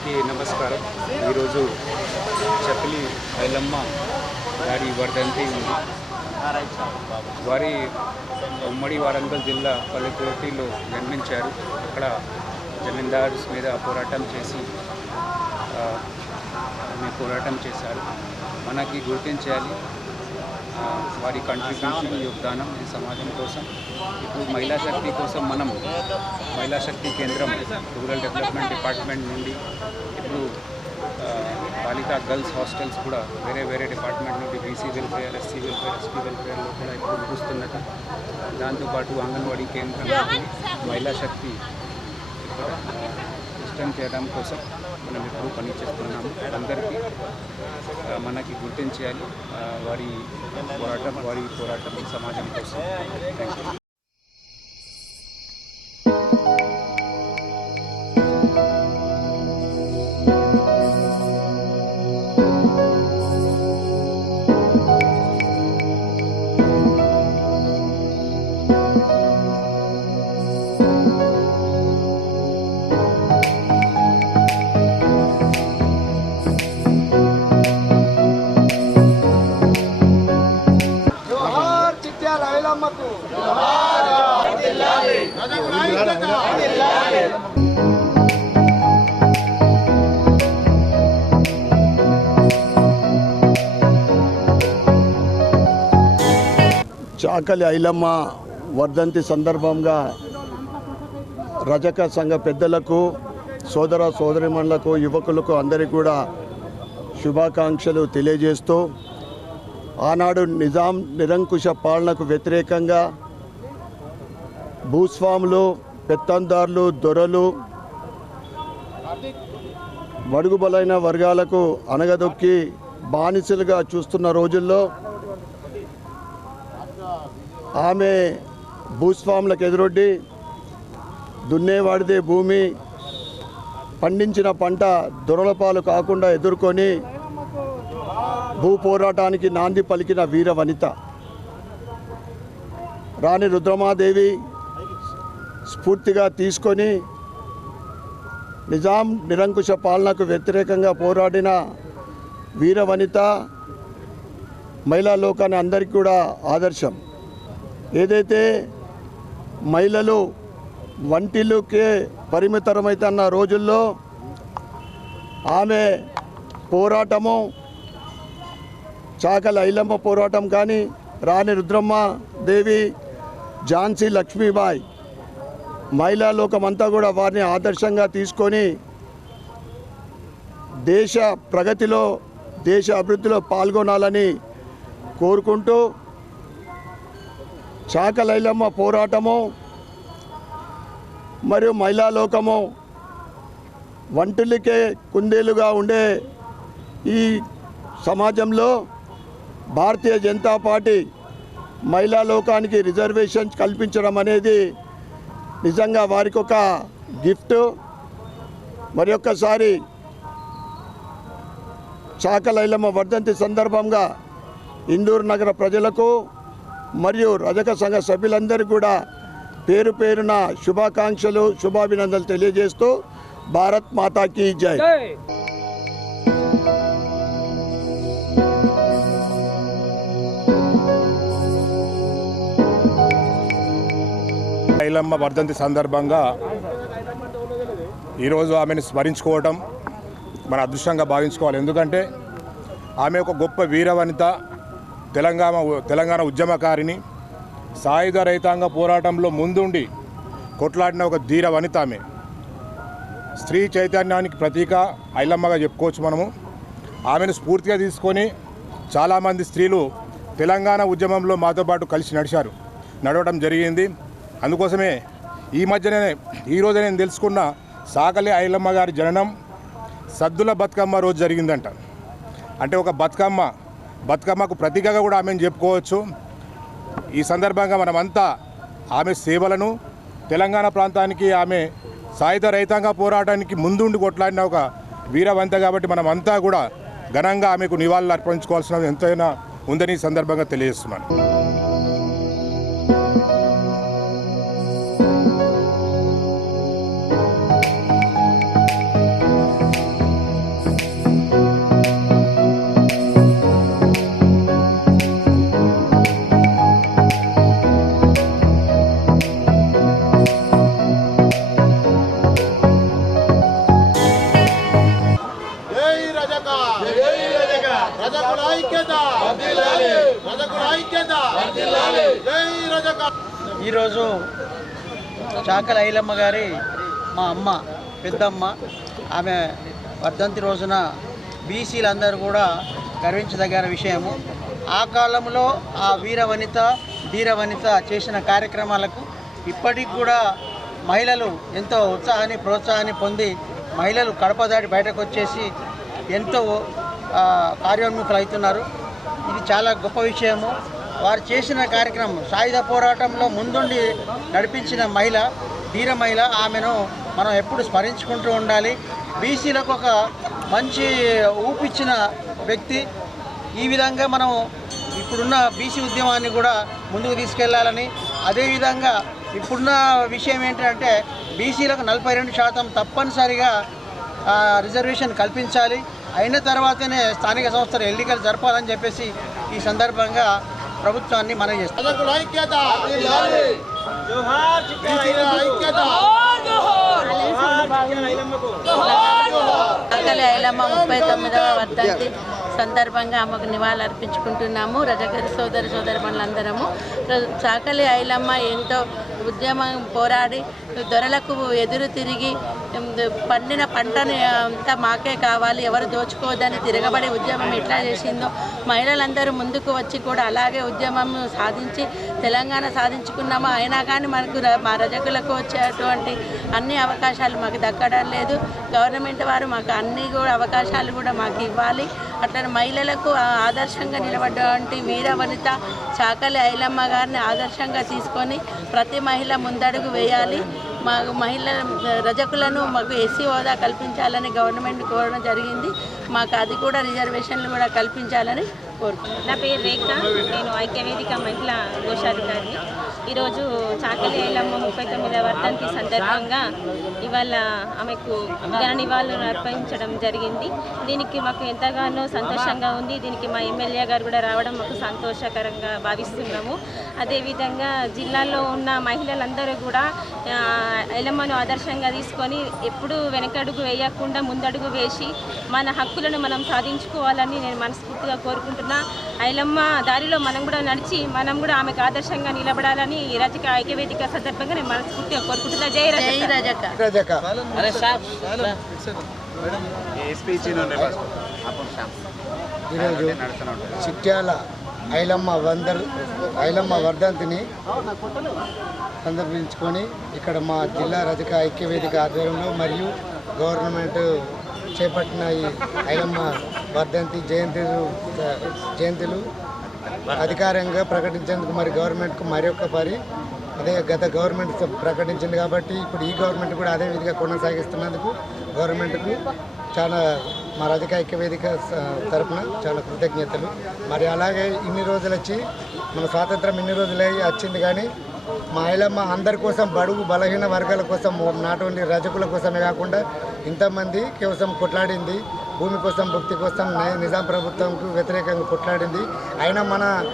అందరికీ నమస్కారం. ఈరోజు చక్లి ఐలమ్మ గారి వర్ధంతి ఉంది. వారి ఉమ్మడి వారంగల్ జిల్లా పల్లెటూటిలో జన్మించారు అక్కడ జమీందార్స్ మీద పోరాటం చేసి పోరాటం చేశారు. మనకి గుర్తించాలి వారి కంట్రిబ్యూషన్ యోగదానం ఈ సమాజం కోసం ఇప్పుడు మహిళా శక్తి కోసం మనం మహిళా శక్తి కేంద్రం రూరల్ డెవలప్మెంట్ డిపార్ట్మెంట్ నుండి ఇప్పుడు ఆ, బాలిక గర్ల్స్ హాస్టల్స్ కూడా వేరే వేరే డిపార్ట్మెంట్ నుండి BC welfare SC welfare ST వెల్ఫేర్లో కూడా ఇప్పుడు ముగుస్తున్నది దాంతోపాటు అంగన్వాడీ కేంద్రం నుండి మహిళా శక్తి ఇక్కడ ఇష్టం చేయడం కోసం మనం ఎప్పుడూ పనిచేస్తున్నాము అందరికీ మనకి గుర్తించాలి వారి పోరాటం వారి పోరాటం సమాజం కోసం. థ్యాంక్ యూ చాకలి ఐలమ్మ వర్ధంతి సందర్భంగా రజక సంఘ పెద్దలకు సోదర సోదరిమణులకు యువకులకు అందరికీ కూడా శుభాకాంక్షలు తెలియజేస్తూ ఆనాడు నిజాం నిరంకుశ పాలనకు వ్యతిరేకంగా భూస్వాములు పెత్తందారులు దొరలు బడుగుబలైన వర్గాలకు అనగదొక్కి బానిసలుగా చూస్తున్న రోజుల్లో ఆమె భూస్వాములకు ఎదురొడ్డి దున్నేవాడిదే భూమి పండించిన పంట దొరలపాలు కాకుండా ఎదుర్కొని భూ పోరాటానికి నాంది పలికిన వీర వనిత. రాణి రుద్రమాదేవి స్ఫూర్తిగా తీసుకొని నిజాం నిరంకుశ పాలనకు వ్యతిరేకంగా పోరాడిన వీర వనిత మహిళా లోకాన్ని అందరికీ కూడా ఆదర్శం. ఏదైతే మహిళలు వంటిల్లుకే పరిమితమైతున్న రోజుల్లో ఆమె పోరాటము చాకల ఐలమ్మ పోరాటం కానీ రాణి రుద్రమ్మ దేవి ఝాన్సీ లక్ష్మీబాయి మహిళా లోకమంతా కూడా వారిని ఆదర్శంగా తీసుకొని దేశ ప్రగతిలో దేశ అభివృద్ధిలో పాల్గొనాలని కోరుకుంటూ చాకలైలమ్మ పోరాటము మరియు మహిళా లోకము వంటిలికే కుందేలుగా ఉండే ఈ సమాజంలో భారతీయ జనతా పార్టీ మహిళా లోకానికి రిజర్వేషన్ కల్పించడం అనేది నిజంగా వారికి ఒక గిఫ్ట్. మరి ఒక్కసారి చాకలైలమ్మ వర్ధంతి సందర్భంగా ఇందూరు నగర ప్రజలకు మరియు రజక సంఘ సభ్యులందరికీ కూడా పేరు పేరున శుభాకాంక్షలు శుభాభినందనలు తెలియజేస్తూ భారత్ మాతాకి జై. ఐలమ్మ వర్ధంతి సందర్భంగా ఈరోజు ఆమెను స్మరించుకోవటం మన అదృష్టంగా భావించుకోవాలి. ఎందుకంటే ఆమె ఒక గొప్ప వీరవనిత తెలంగాణ తెలంగాణ ఉద్యమకారిని సాయుధ రైతాంగ పోరాటంలో ముందుండి కొట్లాడిన ఒక ధీర వనిత ఆమె. స్త్రీ చైతన్యానికి ప్రతీక ఐలమ్మగా చెప్పుకోవచ్చు మనము. ఆమెను స్ఫూర్తిగా తీసుకొని చాలామంది స్త్రీలు తెలంగాణ ఉద్యమంలో మాతో పాటు కలిసి నడిచారు. నడవడం జరిగింది. అందుకోసమే ఈ మధ్యనే ఈరోజు నేను తెలుసుకున్న సాగలి ఐలమ్మ గారి జననం సద్దుల బతుకమ్మ రోజు జరిగిందంట. అంటే ఒక బతుకమ్మ బతుకమ్మకు ప్రతీకగా కూడా ఆమెను చెప్పుకోవచ్చు. ఈ సందర్భంగా మనమంతా ఆమె సేవలను తెలంగాణ ప్రాంతానికి ఆమె సాయుధ రైతాంగ పోరాటానికి ముందుండి కొట్లాడిన ఒక వీరవంత కాబట్టి మనమంతా కూడా ఘనంగా ఆమెకు నివాళులు అర్పించుకోవాల్సిన ఎంతైనా ఉందని ఈ సందర్భంగా తెలియజేస్తున్నాను. ఈరోజు చాకల ఐలమ్మ గారి మా అమ్మ పెద్దమ్మ ఆమె వర్ధంతి రోజున బీసీలందరూ కూడా గర్వించదగిన విషయము. ఆ కాలంలో ఆ వీరవనిత ధీరవనిత చేసిన కార్యక్రమాలకు ఇప్పటికి కూడా మహిళలు ఎంతో ఉత్సాహాన్ని ప్రోత్సాహాన్ని పొంది మహిళలు కడప దాటి బయటకు వచ్చేసి ఎంతో కార్యోన్ముఖులు అవుతున్నారు ఇది చాలా గొప్ప విషయము. వారు చేసిన కార్యక్రమం సాయుధ పోరాటంలో ముందుండి నడిపించిన మహిళ ధీర మహిళ ఆమెను మనం ఎప్పుడు స్మరించుకుంటూ ఉండాలి. బీసీలకు ఒక మంచి ఊపిచ్చిన వ్యక్తి. ఈ విధంగా మనం ఇప్పుడున్న బీసీ ఉద్యమాన్ని కూడా ముందుకు తీసుకెళ్ళాలని. అదేవిధంగా ఇప్పుడున్న విషయం ఏంటంటే బీసీలకు నలభై రెండు శాతం తప్పనిసరిగా రిజర్వేషన్ కల్పించాలి. అయిన తర్వాతనే స్థానిక సంస్థల ఎన్నికలు జరపాలని చెప్పేసి ఈ సందర్భంగా ప్రభుత్వాన్ని మనం చేస్తాం. ఆకలి ఐలమ్మ ముప్పై తొమ్మిదవ వర్ధంతి సందర్భంగా ఆమెకు నివాళులర్పించుకుంటున్నాము అర్పించుకుంటున్నాము. సోదరి సోదరి పనులందరము చాకలి ఐలమ్మ ఎంతో ఉద్యమం పోరాడి దొరలకు ఎదురు తిరిగి పండిన పంటని అంతా మాకే కావాలి ఎవరు దోచుకోవద్దని తిరగబడి ఉద్యమం ఎట్లా చేసిందో మహిళలందరూ ముందుకు వచ్చి కూడా అలాగే ఉద్యమం సాధించి తెలంగాణ సాధించుకున్నాము? అయినా కానీ మనకు ర- మా రజకులకు వచ్చేటువంటి అన్ని అవకాశాలు మాకు దక్కడం లేదు. గవర్నమెంట్ వారు మాకు అన్ని కూడా అవకాశాలు కూడా మాకు ఇవ్వాలి. అట్లా మహిళలకు ఆదర్శంగా నిలబడ్డటువంటి వీర వనిత చాకలి ఐలమ్మ గారిని ఆదర్శంగా తీసుకొని ప్రతి మహిళ ముందడుగు వేయాలి. మాకు మహిళ రజకులను మాకు ఎస్సీ హోదా కల్పించాలని గవర్నమెంట్ కోరడం జరిగింది. మాకు అది కూడా రిజర్వేషన్లు కూడా కల్పించాలని కోరుకుంటున్నాను నా పేరు రేఖ. నేను ఐక్యవేదిక మహిళా కోశాధికారిని. ఈరోజు చాకలి ఏలమ్మ ముప్పై తొమ్మిదవ వర్ధంతి సందర్భంగా ఇవాళ ఆమెకు ఘన నివాళులు అర్పించడం జరిగింది. దీనికి మాకు ఎంతగానో సంతోషంగా ఉంది. దీనికి మా ఎమ్మెల్యే గారు కూడా రావడం మాకు సంతోషకరంగా భావిస్తున్నాము. అదేవిధంగా జిల్లాలో ఉన్న మహిళలందరూ కూడా ఎలమ్మను ఆదర్శంగా తీసుకొని ఎప్పుడూ వెనకడుగు వేయకుండా ముందడుగు వేసి మన హక్కులను మనం సాధించుకోవాలని నేను మనస్ఫూర్తిగా కోరుకుంటున్నా. ఐలమ్మ దారిలో మనం కూడా నడిచి మనం కూడా ఆమెకు ఆదర్శంగా నిలబడాలని ఈ రజక ఐక్యవేదిక సందర్భంగా నేను మనస్ఫూర్తిగా కోరుకుంటున్నా. జై జై రజక. రజక. ఈరోజు చిట్యాల ఐలమ్మ వందర్ ఐలమ్మ వర్ధంతిని సందర్శించుకొని ఇక్కడ మా జిల్లా రజక ఐక్యవేదిక ఆధ్వర్యంలో మరియు గవర్నమెంట్ చేపట్టిన ఈ ఐలమ్మ వర్ధంతి జయంతులు జయంతులు అధికారంగా ప్రకటించేందుకు మరి గవర్నమెంట్కు మరొక పరి. అదే గత గవర్నమెంట్ ప్రకటించింది కాబట్టి ఇప్పుడు ఈ గవర్నమెంట్ కూడా అదే విధంగా కొనసాగిస్తున్నందుకు గవర్నమెంట్కు చాలా మా రజక ఐక్యవేదిక వేదిక చాలా కృతజ్ఞతలు. మరి అలాగే ఇన్ని రోజులు వచ్చి మన స్వాతంత్రం ఇన్ని రోజులై వచ్చింది కానీ మా ఐలమ్మ అందరి కోసం బడుగు బలహీన వర్గాల కోసం నాట్ ఓన్లీ రజకుల కోసమే కాకుండా ఇంతమంది కోసం కొట్లాడింది భూమి కోసం భక్తి కోసం నిజాం ప్రభుత్వంకు వ్యతిరేకంగా కొట్లాడింది. అయినా మన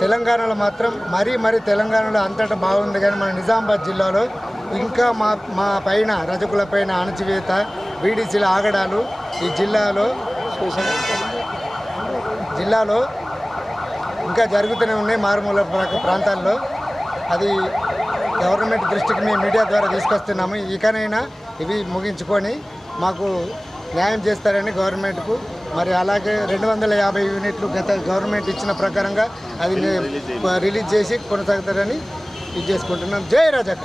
తెలంగాణలో మాత్రం మరీ మరీ తెలంగాణలో అంతటా బాగుంది కానీ మన నిజామాబాద్ జిల్లాలో ఇంకా మా మా పైన రజకుల పైన అణచివేత బీడీసీల ఆగడాలు ఈ జిల్లాలో జిల్లాలో ఇంకా జరుగుతూనే ఉన్నాయి మారుమూల ప్రా- ప్రాంతాల్లో. అది గవర్నమెంట్ దృష్టికి మేము మీడియా ద్వారా తీసుకొస్తున్నాము. ఇకనైనా ఇవి ముగించుకొని మాకు న్యాయం చేస్తారని గవర్నమెంట్కు. మరి అలాగే రెండు వందల యాభై యూనిట్లు గత గవర్నమెంట్ ఇచ్చిన ప్రకారంగా అది రిలీజ్ చేసి కొనసాగుతారని ఇది చేసుకుంటున్నాం. జై రజక.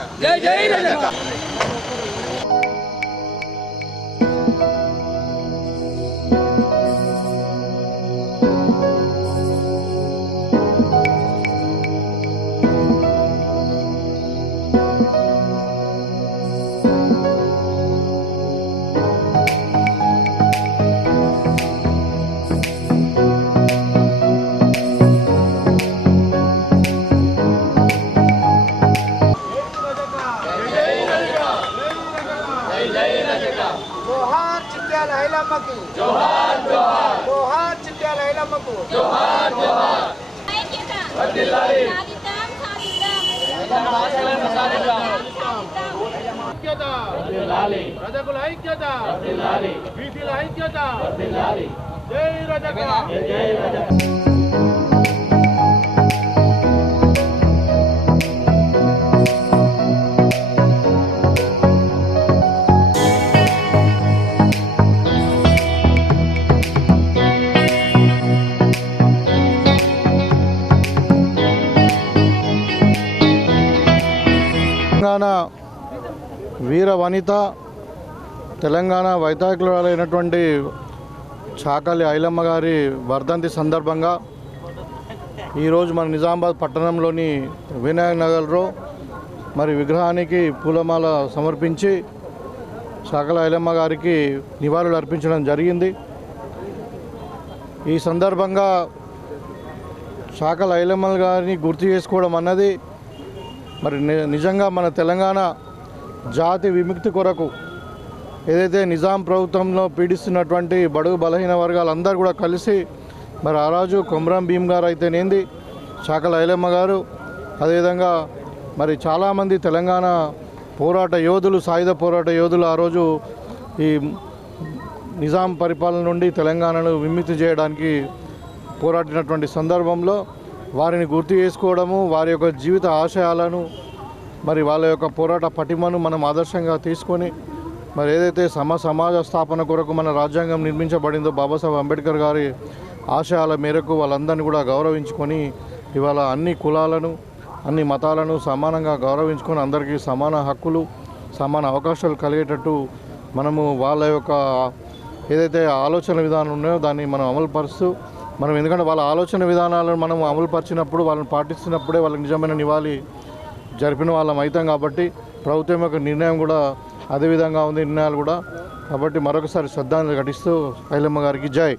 ఐక్యత రజకుల ఐక్యత బీసీల ఐక్యత జై రజక. తెలంగాణ వీర వనిత తెలంగాణ వైతాకులైనటువంటి చాకలి ఐలమ్మ గారి వర్ధంతి సందర్భంగా ఈరోజు మన నిజామాబాద్ పట్టణంలోని వినాయక నగర్లో మరి విగ్రహానికి పూలమాల సమర్పించి చాకలి ఐలమ్మ గారికి నివాళులు అర్పించడం జరిగింది. ఈ సందర్భంగా చాకలి ఐలమ్మ గారిని గుర్తు చేసుకోవడం అన్నది మరి ని- నిజంగా మన తెలంగాణ జాతి విముక్తి కొరకు ఏదైతే నిజాం ప్రభుత్వంలో పీడిస్తున్నటువంటి బడుగు బలహీన వర్గాలందరూ కూడా కలిసి మరి ఆ రాజు కొమరం భీమ్ గారు అయితేనేంది చాకల ఐలమ్మ గారు అదేవిధంగా మరి చాలామంది తెలంగాణ పోరాట యోధులు సాయుధ పోరాట యోధులు ఆ రోజు ఈ నిజాం పరిపాలన నుండి తెలంగాణను విముక్తి చేయడానికి పోరాడినటువంటి సందర్భంలో వారిని గుర్తు చేసుకోవడము వారి యొక్క జీవిత ఆశయాలను మరి వాళ్ళ యొక్క పోరాట పటిమను మనం ఆదర్శంగా తీసుకొని మరి ఏదైతే సమ సమాజ స్థాపన కొరకు మన రాజ్యాంగం నిర్మించబడిందో బాబాసాహెబ్ అంబేద్కర్ గారి ఆశయాల మేరకు వాళ్ళందరినీ కూడా గౌరవించుకొని ఇవాళ అన్ని కులాలను అన్ని మతాలను సమానంగా గౌరవించుకొని అందరికీ సమాన హక్కులు సమాన అవకాశాలు కలిగేటట్టు మనము వాళ్ళ యొక్క ఏదైతే ఆలోచన విధానం ఉన్నాయో దాన్ని మనం అమలుపరుస్తూ మనం ఎందుకంటే వాళ్ళ ఆలోచన విధానాలను మనం అమలుపరిచినప్పుడు వాళ్ళని పాటిస్తున్నప్పుడే వాళ్ళకి నిజమైన నివాళి జరిపిన వాళ్ళం అవుతాం కాబట్టి ప్రభుత్వం యొక్క నిర్ణయం కూడా అదే విధంగా ఉంది నిర్ణయాలు కూడా. కాబట్టి మరొకసారి శ్రద్ధాంజలి ఘటిస్తూ ఐలమ్మ గారికి జై.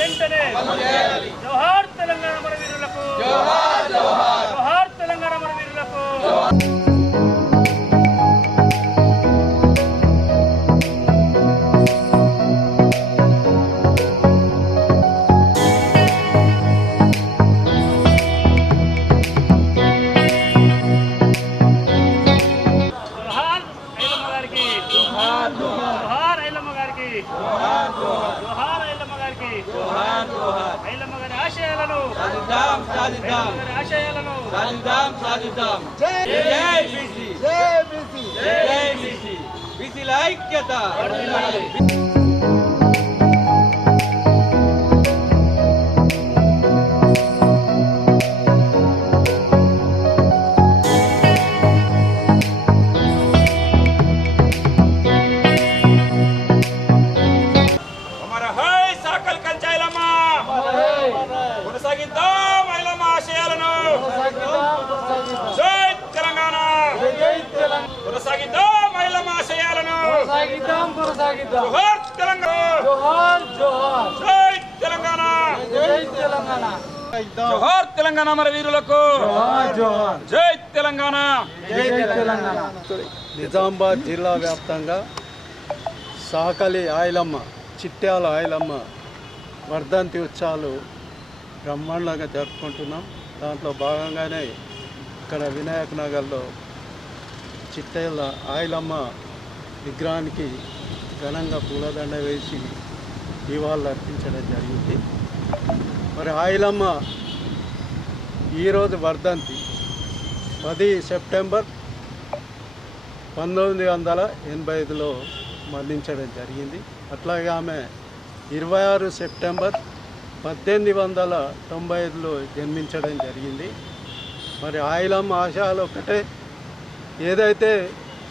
వెంటనే జోహార్ తెలంగాణ మన వీరులకు. జోహార్ తెలంగాణ మన వీరులకు. చేద్దాం జై బీసీ జై బీసీ జై బీసీ బీసీల ఐక్యత తెలంగాణ. నిజామాబాద్ జిల్లా వ్యాప్తంగా సాకలి ఆయలమ్మ చిట్యాల ఆయలమ్మ వర్ధంతి ఉత్సవాలు బ్రహ్మాండంగా జరుపుకుంటున్నాం. దాంట్లో భాగంగానే ఇక్కడ వినాయక నగర్లో చిట్యాల ఆయలమ్మ విగ్రహానికి ఘనంగా పూలదండ వేసి ఇవాళ అర్పించడం జరిగింది. మరి ఆయలమ్మ ఈరోజు వర్ధంతి. పది సెప్టెంబర్ పంతొమ్మిది వందల ఎనభై ఐదులో మరణించడం జరిగింది. అట్లాగే ఆమె ఇరవై ఆరు సెప్టెంబర్ పద్దెనిమిది వందల తొంభై ఐదులో జన్మించడం జరిగింది. మరి ఆయిలం ఆశయాలు ఒకటే ఏదైతే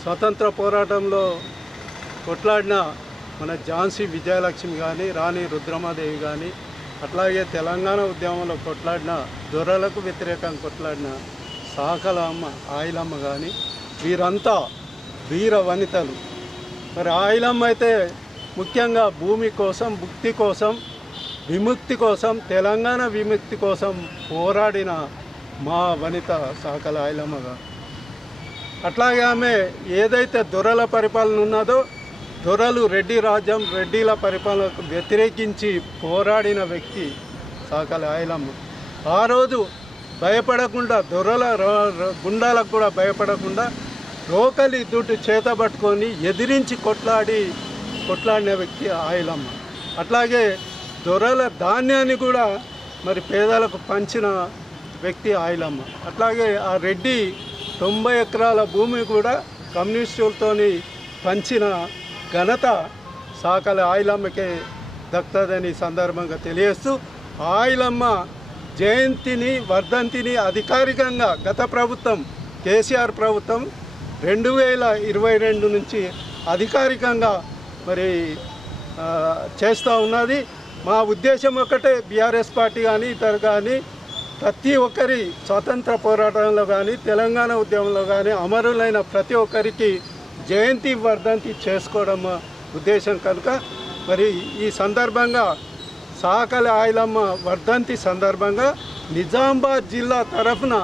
స్వతంత్ర పోరాటంలో కొట్లాడిన మన ఝాన్సీ విజయలక్ష్మి కానీ రాణి రుద్రమాదేవి కానీ అట్లాగే తెలంగాణ ఉద్యమంలో కొట్లాడిన దొరలకు వ్యతిరేకంగా కొట్లాడిన సాకలమ్మ ఆయిలమ్మ కానీ వీరంతా వీర వనితలు. మరి ఆయిలమ్మ అయితే ముఖ్యంగా భూమి కోసం భుక్తి కోసం విముక్తి కోసం తెలంగాణ విముక్తి కోసం పోరాడిన మా వనిత సాకల ఆయిలమ్మ అట్లాగే ఆమె ఏదైతే దొరల పరిపాలన ఉన్నదో దొరలు రెడ్డి రాజ్యం రెడ్డిల పరిపాలనకు వ్యతిరేకించి పోరాడిన వ్యక్తి సాకల ఆయిలమ్మ. ఆ రోజు భయపడకుండా దొరల గుండాలకు కూడా భయపడకుండా రోకలి దుడ్డు చేతబట్టుకొని ఎదిరించి కొట్లాడి కొట్లాడిన వ్యక్తి ఆయిలమ్మ. అట్లాగే దొరల ధాన్యాన్ని కూడా మరి పేదలకు పంచిన వ్యక్తి ఆయిలమ్మ. అట్లాగే ఆ రెడ్డి తొంభై ఎకరాల భూమి కూడా కమ్యూనిస్టులతోని పంచిన ఘనత సాకల ఆయిలమ్మకే దక్కుతుందని సందర్భంగా తెలియస్తూ ఆయిలమ్మ జయంతిని వర్ధంతిని అధికారికంగా గత ప్రభుత్వం కేసీఆర్ ప్రభుత్వం రెండు వేల ఇరవై రెండు నుంచి అధికారికంగా మరి చేస్తూ ఉన్నది. మా ఉద్దేశం ఒకటే బీఆర్ఎస్ పార్టీ కానీ ఇతర కానీ ప్రతి ఒక్కరి స్వాతంత్ర పోరాటంలో కానీ తెలంగాణ ఉద్యమంలో కానీ అమరులైన ప్రతి ఒక్కరికి జయంతి వర్ధంతి చేసుకోవడం మా ఉద్దేశం కనుక మరి ఈ సందర్భంగా సాకలి ఆయిలమ్మ వర్ధంతి సందర్భంగా నిజామాబాద్ జిల్లా తరఫున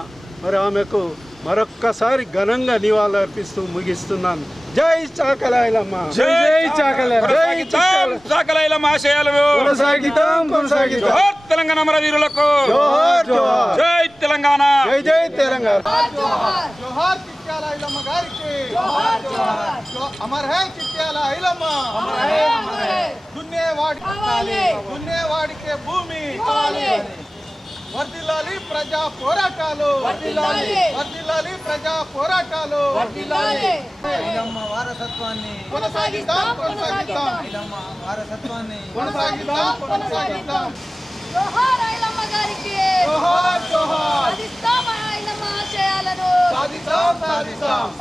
మరి ఆమెకు మరొక్కసారి ఘనంగా నివాళులర్పిస్తూ ముగిస్తున్నాను. జై చాకలి ఆయిలమ్మ. జై చాకలి కొనసాగిద్దాం. సాకలైలమ్మ ఆశయాలను కొనసాగిద్దాం కొనసాగిద్దాం. జోహార్ తెలంగాణ అమర వీరులకు జోహార్ జోహార్. జై తెలంగాణ. జై జై తెలంగాణ. జోహార్. ఐలమ్మ గారికి. అమర్ హై చిట్యాల ఐలమ్మ. అమర్ హై అమర్ హై. దున్నేవాడి దున్నేవాడికే భూమి. వర్దిల్లాలి ప్రజా పోరాటాలు. వర్దిల్లాలి ప్రజా పోరాటాలు. వారసత్వాన్ని కొనసాగిద్దాం ఐలమ్మ వారసత్వాన్ని జోహార్ ఐలమ్మ గారికి జోహార్ సాధిస్తాం ఆశయాలను.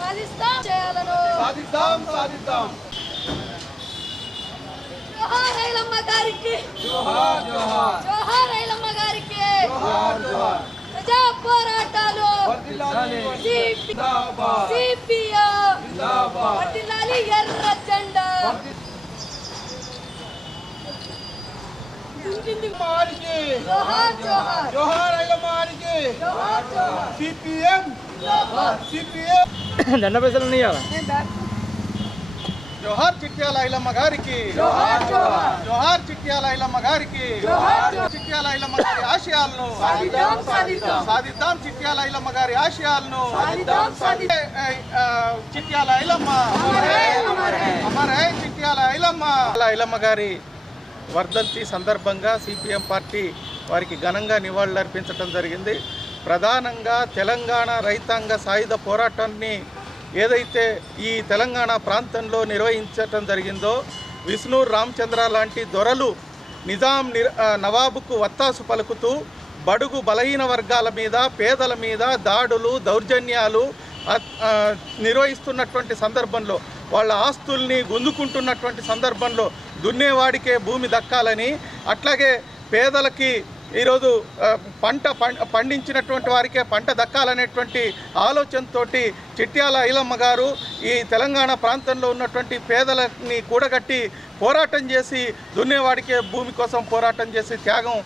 సాధిస్తాం చేయాలను జోహార్ ఐలమ్మ గారికి. జోహార్ జోహార్ జోహార్ ఐలమ్మ గారికి. జోహార్ జోహార్ ప్రజా పోరాటాలు. వర్ధిల్లాలి. సిపి- జిందాబాద్. సిపిఎం. జిందాబాద్. వర్ధిల్లాలి ఎర్ర జెండా. వారికి జోహార్ జోహార్. జోహార్ ఐలమ్మ వారికి జోహార్ జోహార్. సిపిఎం. సిపిఎం. దండ పైసలు ఉన్నాయా? జోహార్ చిట్యాల ఐలమ్మ గారికి. జోహార్ జోహార్. జోహార్ చిట్యాల ఐలమ్మ గారికి. జోహార్ చిట్యాల ఐలమ్మ గారి ఆశయాలను. సాధిద్దాం, సాధిద్దాం. సాధిద్దాం చిట్యాల ఐలమ్మ గారి ఆశయాలను. సాధిద్దాం, సాధిద్దాం. చిట్యాల ఐలమ్మ. అమర్ అమర్. అమర్ చిట్యాల ఐలమ్మ. ఐలమ్మ గారి వర్ధంతి సందర్భంగా సిపిఎం పార్టీ వారికి ఘనంగా నివాళులర్పించడం జరిగింది. ప్రధానంగా తెలంగాణ రైతాంగ సాయుధ పోరాటాన్ని ఏదైతే ఈ తెలంగాణ ప్రాంతంలో నిర్వహించటం జరిగిందో విష్ణు రామచంద్ర లాంటి దొరలు నిజాం నిర్ నవాబుకు వత్తాసు పలుకుతూ బడుగు బలహీన వర్గాల మీద పేదల మీద దాడులు దౌర్జన్యాలు నిర్వహిస్తున్నటువంటి సందర్భంలో వాళ్ళ ఆస్తుల్ని గుంజుకుంటున్నటువంటి సందర్భంలో దున్నేవాడికే భూమి దక్కాలని అట్లాగే పేదలకి ఈరోజు పంట పండించినటువంటి వారికే పంట దక్కాలనేటువంటి ఆలోచనతోటి చిట్యాల ఐలమ్మ గారు ఈ తెలంగాణ ప్రాంతంలో ఉన్నటువంటి పేదలని కూడగట్టి పోరాటం చేసి దున్నేవాడికే భూమి కోసం పోరాటం చేసి త్యాగం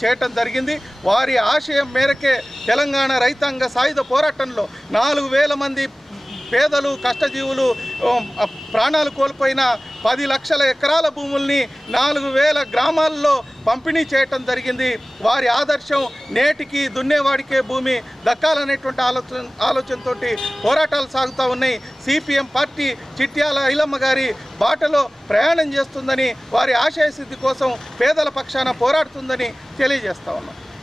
చేయటం జరిగింది. వారి ఆశయం మేరకే తెలంగాణ రైతాంగ సాయుధ పోరాటంలో నాలుగు వేల మంది పేదలు కష్టజీవులు ప్రాణాలు కోల్పోయిన పది లక్షల ఎకరాల భూముల్ని నాలుగు వేల గ్రామాల్లో పంపిణీ చేయటం జరిగింది. వారి ఆదర్శం నేటికి దున్నేవాడికే భూమి దక్కాలనేటువంటి ఆలోచన ఆలోచనతోటి పోరాటాలు సాగుతూ ఉన్నాయి. సిపిఎం పార్టీ చిట్యాల ఐలమ్మ గారి బాటలో ప్రయాణం చేస్తుందని వారి ఆశయ సిద్ధి కోసం పేదల పక్షాన పోరాడుతుందని తెలియజేస్తా ఉన్నాం.